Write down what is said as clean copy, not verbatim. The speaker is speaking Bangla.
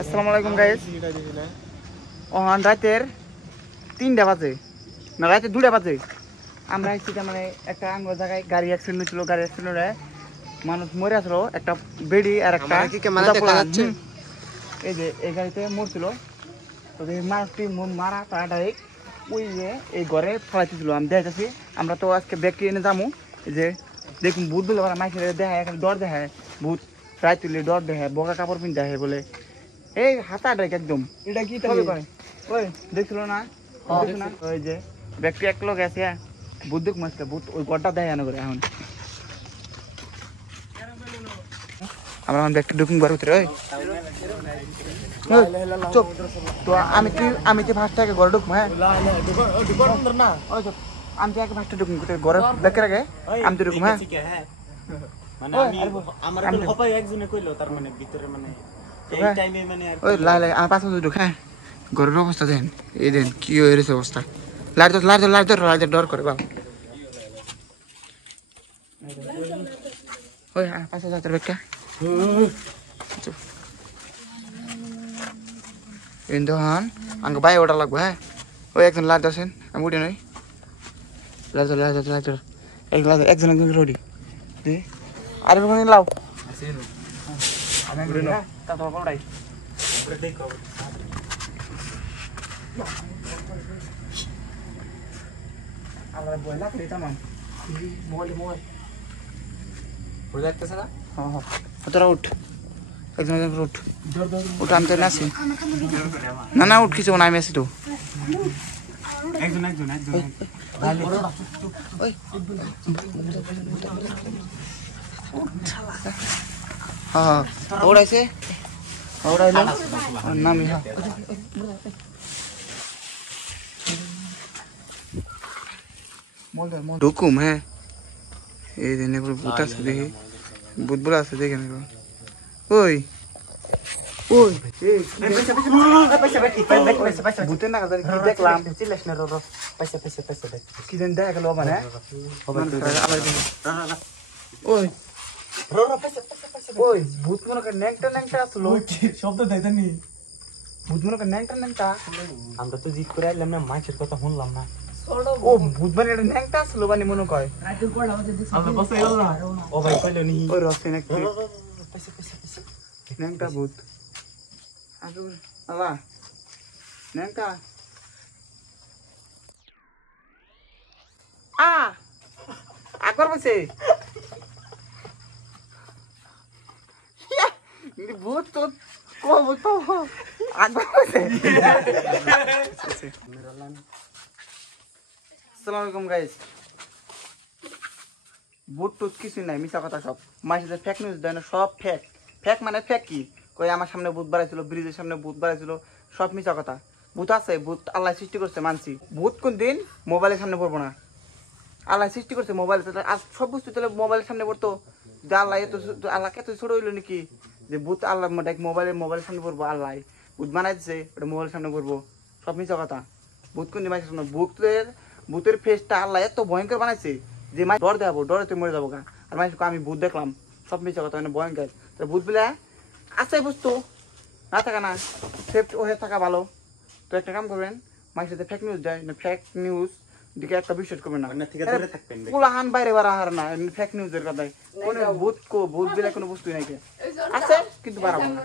আসসালামু আলাইকুম গাইস। ওহান রাতের 3টা বাজে না রাতে 2টা বাজে আমরা এসেছি মানে একটা আঙ্গুর জায়গায় গাড়ি অ্যাক্সিডেন্ট হয়েছিল। গাড়ি অ্যাক্সিডেন্টে মানুষ মরে আসলো, একটা বেডি আর একটা এই যে এই গাড়িতে মরছিল। তো এই মানুষটি মারা তারা ডাইরেক্ট ওই যে এই ঘরে ফেলাইতেছিল। আমি দেখাইতেছি, আমরা তো আজকে ব্যাগটি এনে যাবো। এই যে দেখুন ভূত বলে মাইকে দেখায়, এখানে ডর দেখায়, ভূত রায় তুলে ডর দেখায়, বগা কাপড় পিন দেখায় বলে এই হাতা ডাইক একদম। এটা কি ওই দেখছিল না ওই যে ব্যাগটি এক লোক আছে ভূত দেখ মাছটা ভূত ওই ঘরটা দেখায় না করে। এখন আমরা এখন ব্যাগটি ঢুকুন ঘর ভিতরে। চুপ তো আমি কি ফার্স্ট থেকে ঘরে ঢুকবো। হ্যাঁ আমি তো ফার্স্টে ঢুকুন ঘরে ব্যাগের আগে আমি তো ঢুকুম। হ্যাঁ আমার পাঁচ ঢুক। হ্যাঁ ঘরের অবস্থা দেন, এই দেন কি হয়েছে অবস্থা। লাইট ডর করে বাবা। ওই পাঁচ হাজার ব্যাগটা ইন্দোহান আঙ্গ বাই ওটা লাগবো। হ্যাঁ ওই একজন লাইট আসেন, আমি উঠে নই একজন রেডি আরে লাও তোরা উঠ, একজন উঠ উঠ, আমি তো আছি না না উঠ কিছু না, আমি আছি তো। হ্যাঁ ওড়াইছে ওড়াইলো নামি। হ্যাঁ ঢুকুম। হ্যাঁ এই দিন ভূত আছে দেখি, ভূত বলে আছে দেখে নেব। ওই ওই ভূতের না দেখলাম কি যেন দেখা গেল মানে। ওই ওই ভূত মনে করে ন্যাংটা ন্যাংটা আসলো শব্দ দেয়নি। ভূত মনে করে ন্যাংটা ন্যাংটা, আমরা তো জিত করে আইলাম না, মাছের কথা শুনলাম না। ও ভূত মানে এটা ন্যাংটা আসলো মানে মনে কয় ও ভাই কইলো নি ওই রসে নাকি ন্যাংটা ভূত আল্লাহ ন্যাংটা আকর বসে ভূত তো কব তো আকর বসে। আসসালামু আলাইকুম গাইস। ভূত টুত কিছু নাই, মিশা কথা সব। মাঝে ফেক নিউজ দেয় না, সব ফেক। ফেক মানে ফেক কি কই আমার সামনে ভূত বাড়াইছিল, ব্রিজের সামনে ভূত বাড়াইছিল, সব মিশা কথা। ভূত আছে, ভূত আল্লাহ সৃষ্টি করছে মানছি। ভূত কোন দিন মোবাইলের সামনে পড়বো না, আল্লাহ সৃষ্টি করছে মোবাইল। আর সব বস্তু তাহলে মোবাইলের সামনে পড়তো যে আল্লাহ এত আল্লাহ এত ছোট হইলো নাকি যে ভূত আল্লাহ মোবাইলের সামনে পড়বো। আল্লাহ ভূত বানাই দিচ্ছে ওটা মোবাইলের সামনে পড়বো, সব মিশা কথা। ভূত কোন দিন মাইছে ভূতের ফেসটা আল্লাহ এত ভয়ঙ্কর বানাইছে যে মাই ডর দেবো, ডরে তুই মরে যাবো গা। আর মাইকে আমি ভূত দেখলাম, সব মিশা কথা মানে ভয়ঙ্কর। ভূত বলে আছে বস্তু না থাকা না, সেফ হয়ে থাকা ভালো। তো একটা কাম করবেন, মাইর সাথে ফেক নিউজ দেয় না, ফেক নিউজ দিকে একটা বিশ্বাস করবেন না। কুলাহান বাইরে বাড়া হার না ফেক নিউজের কথায় কোনো ভূত বিলে কোনো বস্তু নাই আছে কিন্তু বাড়াবো না।